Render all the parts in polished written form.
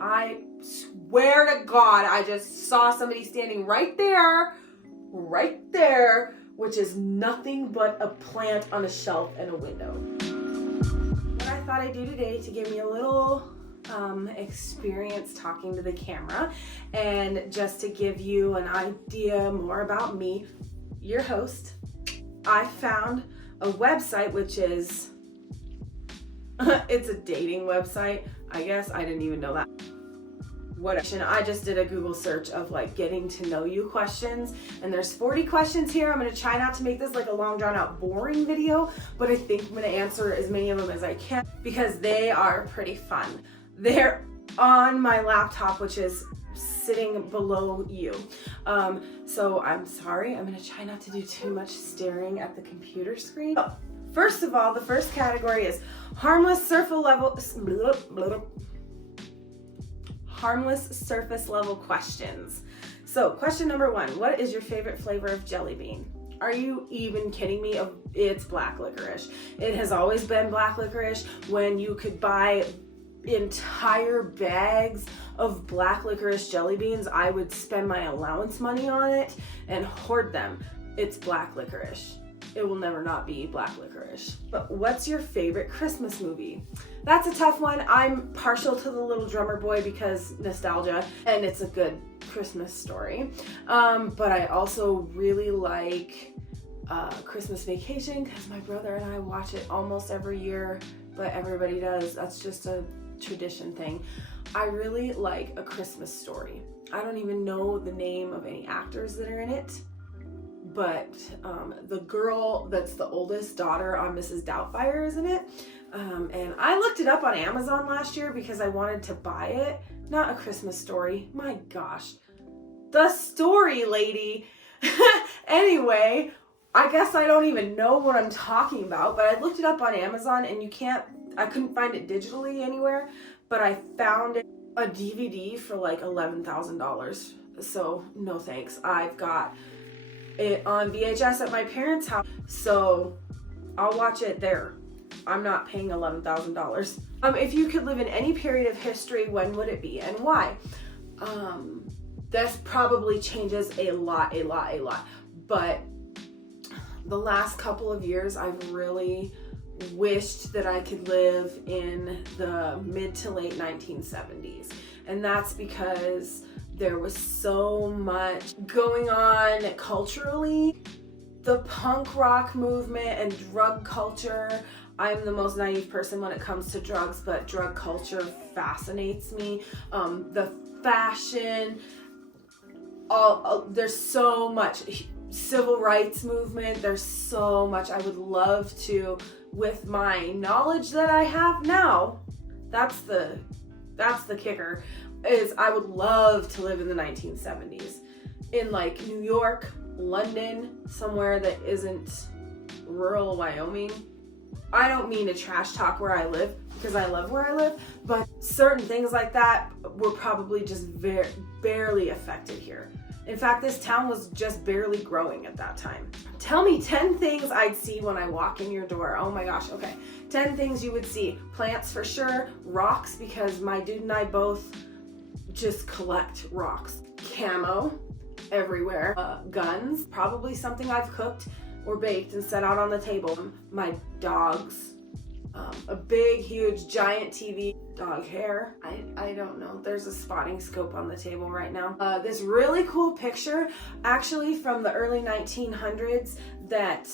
I swear to God, I just saw somebody standing right there, which is nothing but a plant on a shelf and a window. What I thought I'd do today to give me a little experience talking to the camera and just to give you an idea more about me, your host, I found a website which is, it's a dating website, I guess. I didn't even know that. I just did a Google search of like getting to know you questions, and there's 40 questions here. I'm gonna try not to make this like a long drawn out boring video, but I think I'm gonna answer as many of them as I can because they are pretty fun. They're on my laptop, which is sitting below you. So I'm sorry, I'm gonna try not to do too much staring at the computer screen. First of all, the first category is harmless surface level questions. So question number 1, what is your favorite flavor of jelly bean? Are you even kidding me? It's black licorice. It has always been black licorice. When you could buy entire bags of black licorice jelly beans, I would spend my allowance money on it and hoard them. It's black licorice. It will never not be black licorice. But what's your favorite Christmas movie? That's a tough one. I'm partial to The Little Drummer Boy because nostalgia, and it's a good Christmas story. But I also really like Christmas Vacation because my brother and I watch it almost every year, but everybody does. That's just a tradition thing. I really like A Christmas Story. I don't even know the name of any actors that are in it, but the girl that's the oldest daughter on Mrs. Doubtfire is in it. And I looked it up on Amazon last year because I wanted to buy it. Not A Christmas Story. My gosh. The Story Lady. Anyway, I guess I don't even know what I'm talking about, but I looked it up on Amazon and I couldn't find it digitally anywhere, but I found it a DVD for like $11,000. So no thanks. I've got it on VHS at my parents' house, so I'll watch it there. I'm not paying $11,000. If you could live in any period of history, when would it be and why? This probably changes a lot, but the last couple of years I've really wished that I could live in the mid to late 1970s, and that's because there was so much going on culturally. The punk rock movement and drug culture. I'm the most naive person when it comes to drugs, but drug culture fascinates me. The fashion, there's so much. Civil rights movement, there's so much I would love to, with my knowledge that I have now, that's the kicker, is I would love to live in the 1970s in like New York, London, somewhere that isn't rural Wyoming. I don't mean to trash talk where I live because I love where I live, but certain things like that were probably just barely affected here. In fact, this town was just barely growing at that time. Tell me 10 things I'd see when I walk in your door. Oh my gosh, okay. 10 things you would see. Plants for sure, rocks because my dude and I both just collect rocks. Camo everywhere. Guns, probably something I've cooked or baked and set out on the table. My dogs, a big, huge, giant TV, dog hair. I don't know. There's a spotting scope on the table right now. This really cool picture, actually from the early 1900s, that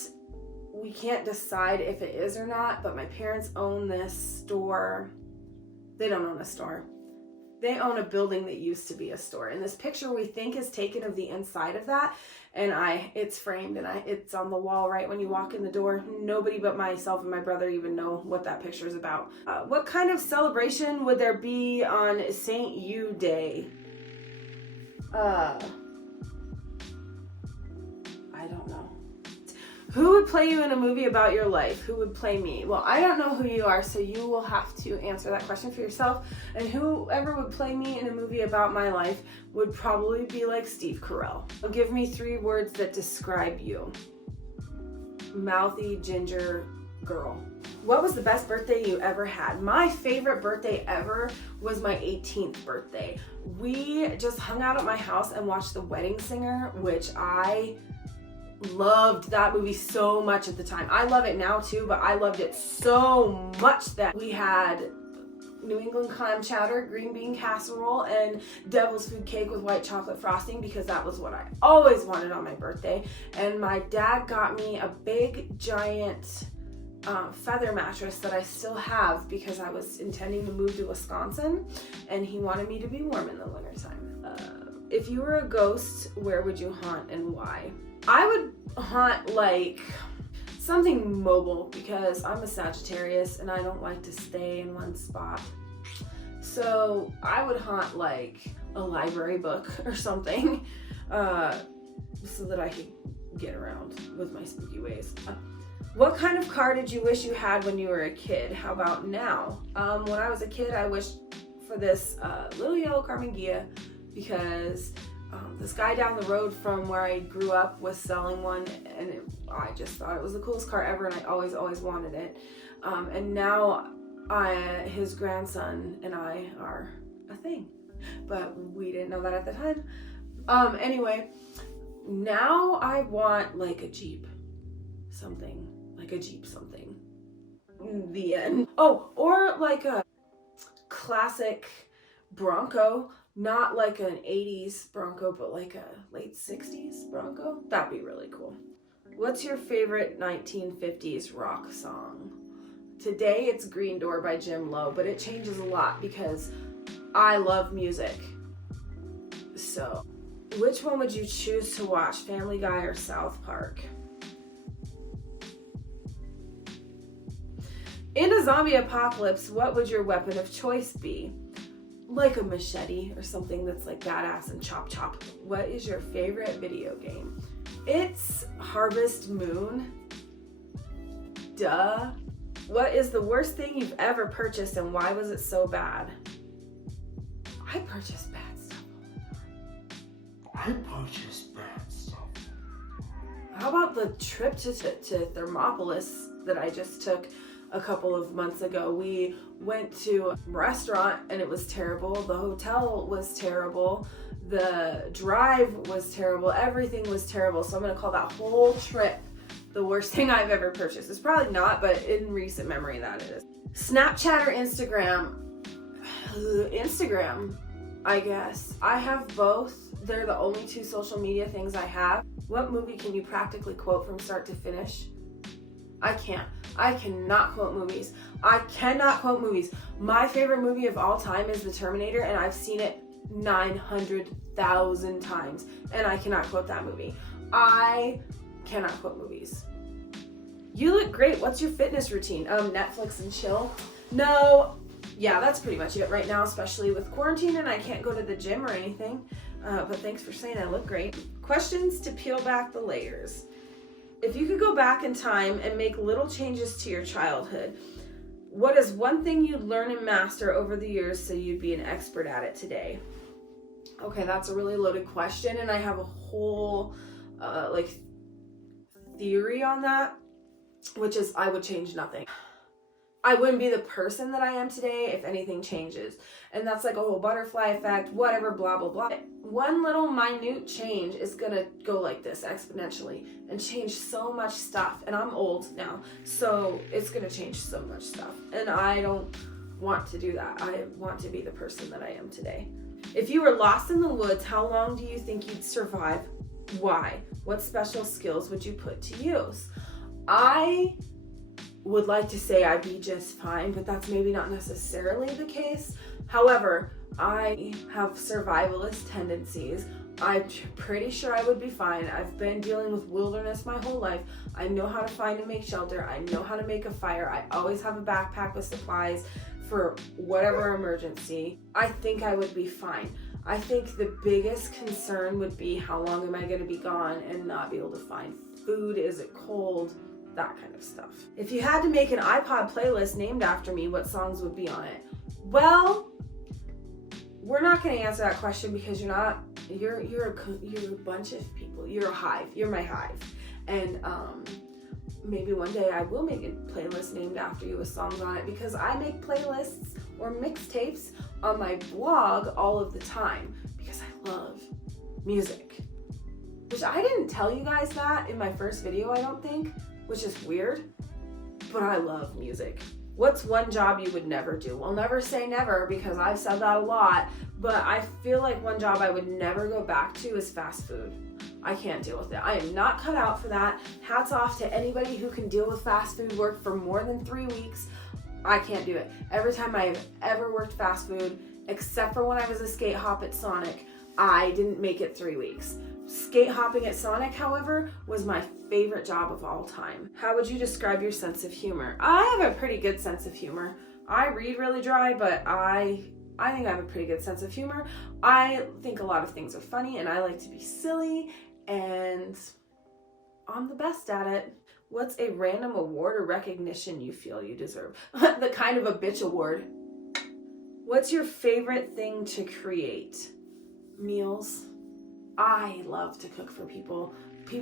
we can't decide if it is or not, but my parents own this store. They don't own a store. They own a building that used to be a store. And this picture we think is taken of the inside of that. And it's framed and it's on the wall right when you walk in the door. Nobody but myself and my brother even know what that picture is about. What kind of celebration would there be on St. Youve Day? I don't know. Who would play you in a movie about your life? Who would play me? Well, I don't know who you are, so you will have to answer that question for yourself. And whoever would play me in a movie about my life would probably be like Steve Carell. Give me 3 words that describe you. Mouthy, ginger, girl. What was the best birthday you ever had? My favorite birthday ever was my 18th birthday. We just hung out at my house and watched The Wedding Singer, which I loved that movie so much at the time. I love it now too, but I loved it so much that we had New England clam chowder, green bean casserole, and devil's food cake with white chocolate frosting because that was what I always wanted on my birthday. And my dad got me a big giant feather mattress that I still have because I was intending to move to Wisconsin and he wanted me to be warm in the wintertime. If you were a ghost, where would you haunt and why? I would haunt like something mobile because I'm a Sagittarius and I don't like to stay in one spot. So I would haunt like a library book or something so that I could get around with my spooky ways. What kind of car did you wish you had when you were a kid? How about now? When I was a kid, I wished for this little yellow Carmen Ghia because this guy down the road from where I grew up was selling one, and I just thought it was the coolest car ever, and I always wanted it. And now his grandson and I are a thing, but we didn't know that at the time. Anyway, now I want like a Jeep something. The end. Oh, or like a classic Bronco, not like an 80s Bronco, but like a late 60s Bronco. That'd be really cool. What's your favorite 1950s rock song? Today it's Green Door by Jim Lowe, but it changes a lot because I love music. So, which one would you choose to watch, Family Guy or South Park? In a zombie apocalypse, what would your weapon of choice be? Like a machete or something that's like badass and chop chop. What is your favorite video game? It's Harvest Moon. Duh. What is the worst thing you've ever purchased and why was it so bad? I purchase bad stuff all the time. How about the trip to Thermopolis that I just took a couple of months ago? We went to a restaurant and it was terrible. The hotel was terrible. The drive was terrible. Everything was terrible. So I'm going to call that whole trip the worst thing I've ever purchased. It's probably not, but in recent memory that is. Snapchat or Instagram? Instagram, I guess. I have both. They're the only two social media things I have. What movie can you practically quote from start to finish? I can't. I cannot quote movies. I cannot quote movies. My favorite movie of all time is The Terminator, and I've seen it 900,000 times, and I cannot quote that movie. I cannot quote movies. You look great. What's your fitness routine? Netflix and chill. No, yeah, that's pretty much it right now, especially with quarantine, and I can't go to the gym or anything. But thanks for saying I look great. Questions to peel back the layers. If you could go back in time and make little changes to your childhood, what is one thing you'd learn and master over the years so you'd be an expert at it today? Okay, that's a really loaded question, and I have a whole theory on that, which is I would change nothing. I wouldn't be the person that I am today if anything changes. And that's like a whole butterfly effect, whatever, blah, blah, blah. One little minute change is gonna go like this exponentially and change so much stuff. And I'm old now, so it's gonna change so much stuff. And I don't want to do that. I want to be the person that I am today. If you were lost in the woods, how long do you think you'd survive? Why? What special skills would you put to use? I would like to say I'd be just fine, but that's maybe not necessarily the case. However, I have survivalist tendencies. I'm pretty sure I would be fine. I've been dealing with wilderness my whole life. I know how to find and make shelter. I know how to make a fire. I always have a backpack with supplies for whatever emergency. I think I would be fine. I think the biggest concern would be how long am I going to be gone and not be able to find food? Is it cold? That kind of stuff. If you had to make an iPod playlist named after me, what songs would be on it? Well, we're not going to answer that question because you're a bunch of people. You're a hive. You're my hive. And maybe one day I will make a playlist named after you with songs on it, because I make playlists or mixtapes on my blog all of the time because I love music. Which I didn't tell you guys that in my first video, I don't think, which is weird, but I love music. What's one job you would never do? Well, never say never, because I've said that a lot, but I feel like one job I would never go back to is fast food. I can't deal with it. I am not cut out for that. Hats off to anybody who can deal with fast food work for more than 3 weeks. I can't do it. Every time I've ever worked fast food, except for when I was a skate hop at Sonic, I didn't make it 3 weeks. Skate hopping at Sonic, however, was my favorite job of all time. How would you describe your sense of humor? I have a pretty good sense of humor. I read really dry, but I think I have a pretty good sense of humor. I think a lot of things are funny, and I like to be silly, and I'm the best at it. What's a random award or recognition you feel you deserve? The kind of a bitch award. What's your favorite thing to create? Meals. I love to cook for people.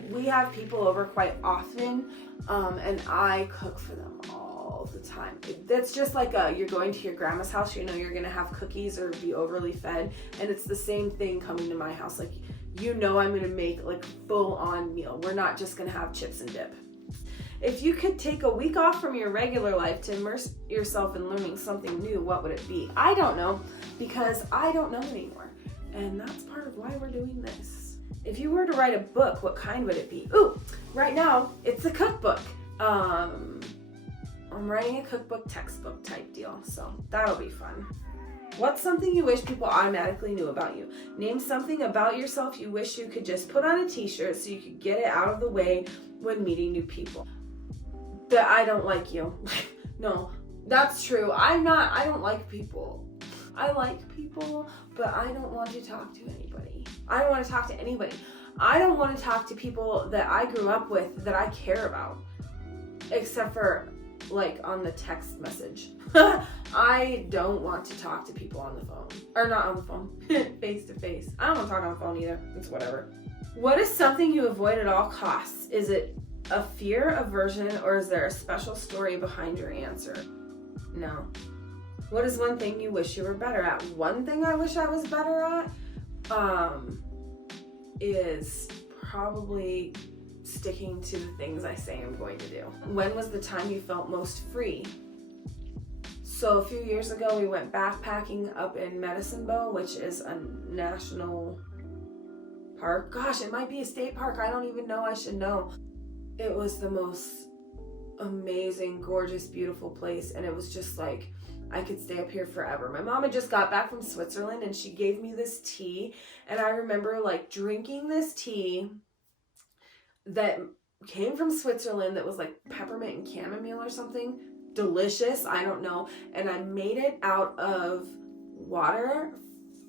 We have people over quite often, and I cook for them all the time. That's just like you're going to your grandma's house, you know you're gonna have cookies or be overly fed, and it's the same thing coming to my house. Like, you know I'm gonna make like full-on meal. We're not just gonna have chips and dip. If you could take a week off from your regular life to immerse yourself in learning something new, what would it be? I don't know, because I don't know anymore. And that's part of why we're doing this. If you were to write a book, what kind would it be? Ooh, right now, it's a cookbook. I'm writing a cookbook textbook type deal, so that'll be fun. What's something you wish people automatically knew about you? Name something about yourself you wish you could just put on a t-shirt so you could get it out of the way when meeting new people. That I don't like you. No, that's true. I don't like people. I like people, but I don't want to talk to anybody. I don't want to talk to anybody. I don't want to talk to people that I grew up with that I care about, except for like on the text message. I don't want to talk to people on the phone, or not on the phone, face to face. I don't want to talk on the phone either. It's whatever. What is something you avoid at all costs? Is it a fear, aversion, or is there a special story behind your answer? No. What is one thing you wish you were better at? One thing I wish I was better at is probably sticking to the things I say I'm going to do. When was the time you felt most free? So a few years ago, we went backpacking up in Medicine Bow, which is a national park. Gosh, it might be a state park. I don't even know. I should know. It was the most amazing, gorgeous, beautiful place. And it was just like, I could stay up here forever. My mom had just got back from Switzerland and she gave me this tea. And I remember like drinking this tea that came from Switzerland that was like peppermint and chamomile or something. Delicious, I don't know. And I made it out of water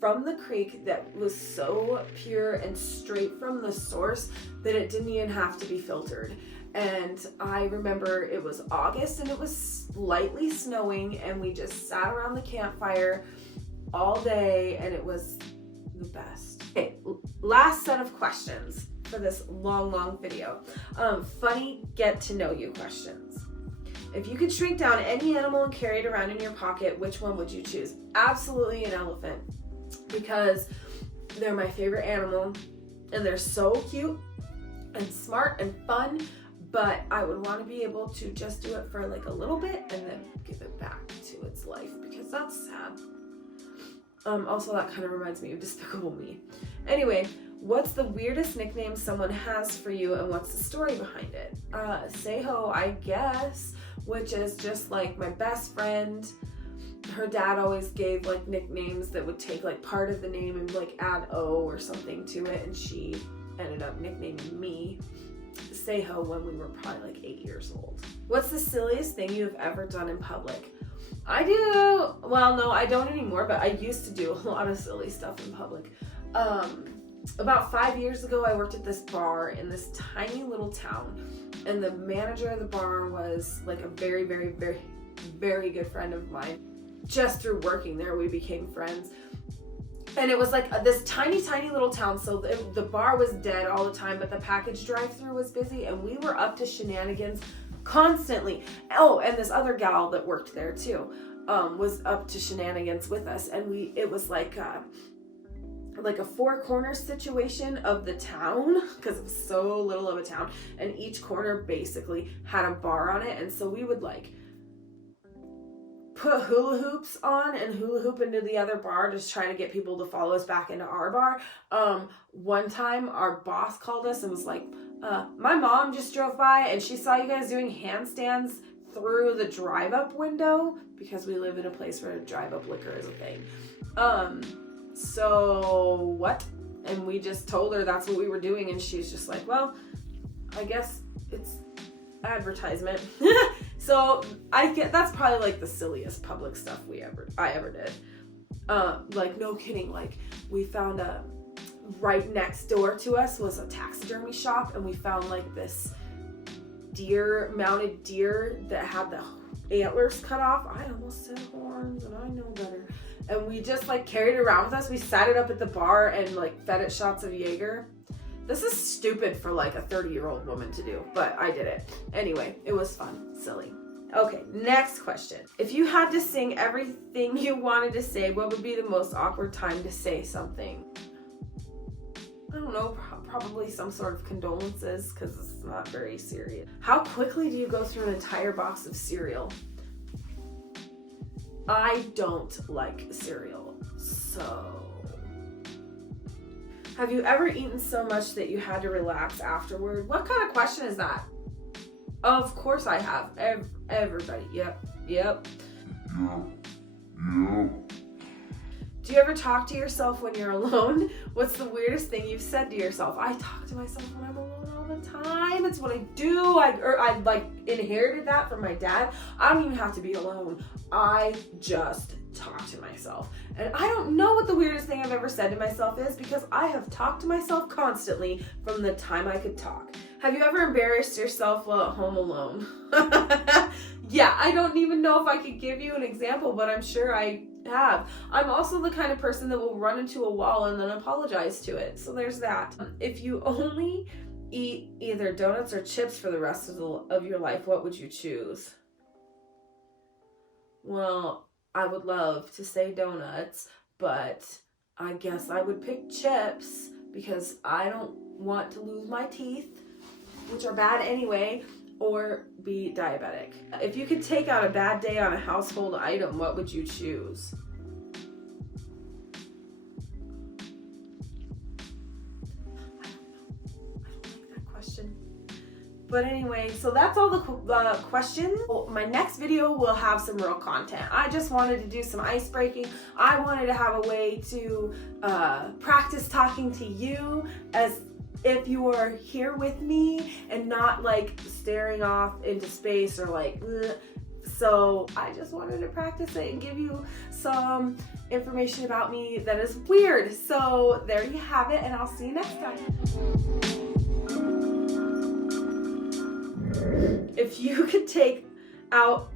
from the creek that was so pure and straight from the source that it didn't even have to be filtered. And I remember it was August and it was slightly snowing and we just sat around the campfire all day and it was the best. Okay, last set of questions for this long video. Funny get to know you questions. If you could shrink down any animal and carry it around in your pocket, which one would you choose? Absolutely an elephant, because they're my favorite animal and they're so cute and smart and fun, but I would want to be able to just do it for like a little bit and then give it back to its life, because that's sad. Also, that kind of reminds me of Despicable Me. Anyway, what's the weirdest nickname someone has for you and what's the story behind it? Saho, I guess, which is just like my best friend. Her dad always gave like nicknames that would take like part of the name and like add O or something to it, and she ended up nicknaming me Saho when we were probably like 8 years old. What's the silliest thing you have ever done in public? Well, no, I don't anymore, but I used to do a lot of silly stuff in public. About 5 years ago, I worked at this bar in this tiny little town, and the manager of the bar was like a very, very, very, very good friend of mine. Just through working there, we became friends. And it was like this tiny, tiny little town, so the bar was dead all the time, but the package drive-thru was busy, and we were up to shenanigans constantly. Oh, and this other gal that worked there too was up to shenanigans with us, and it was like a four corner situation of the town, because it was so little of a town, and each corner basically had a bar on it. And so we would like put hula hoops on and hula hoop into the other bar, just trying to get people to follow us back into our bar. One time our boss called us and was like, my mom just drove by and she saw you guys doing handstands through the drive up window, because we live in a place where drive up liquor is a thing. So what? And we just told her that's what we were doing, and she's just like, well, I guess it's advertisement. So that's probably like the silliest public stuff I ever did. Like, no kidding, like we found right next door to us was a taxidermy shop, and we found like this mounted deer that had the antlers cut off. I almost said horns, and I know better. And we just like carried it around with us. We sat it up at the bar and like fed it shots of Jaeger. This is stupid for like a 30-year-old woman to do, but I did it. Anyway, it was fun, silly. Okay, next question. If you had to sing everything you wanted to say, what would be the most awkward time to say something? I don't know, probably some sort of condolences, because it's not very serious. How quickly do you go through an entire box of cereal? I don't like cereal, so... Have you ever eaten so much that you had to relax afterward? What kind of question is that? Of course I have. Everybody. Yep. Do you ever talk to yourself when you're alone? What's the weirdest thing you've said to yourself? I talk to myself when I'm alone all the time. It's what I do. I like inherited that from my dad. I don't even have to be alone. I just talk to myself. And I don't know what the weirdest thing I've ever said to myself is, because I have talked to myself constantly from the time I could talk. Have you ever embarrassed yourself while at home alone? Yeah, I don't even know if I could give you an example, but I'm sure I have. I'm also the kind of person that will run into a wall and then apologize to it. So there's that. If you only eat either donuts or chips for the rest of your life, what would you choose? Well, I would love to say donuts, but I guess I would pick chips, because I don't want to lose my teeth, which are bad anyway, or be diabetic. If you could take out a bad day on a household item, what would you choose? I don't like that question. But anyway, so that's all the questions. Well, my next video will have some real content. I just wanted to do some ice breaking. I wanted to have a way to practice talking to you as if you are here with me and not like staring off into space or like, ugh. So I just wanted to practice it and give you some information about me that is weird. So there you have it, and I'll see you next time. If you could take out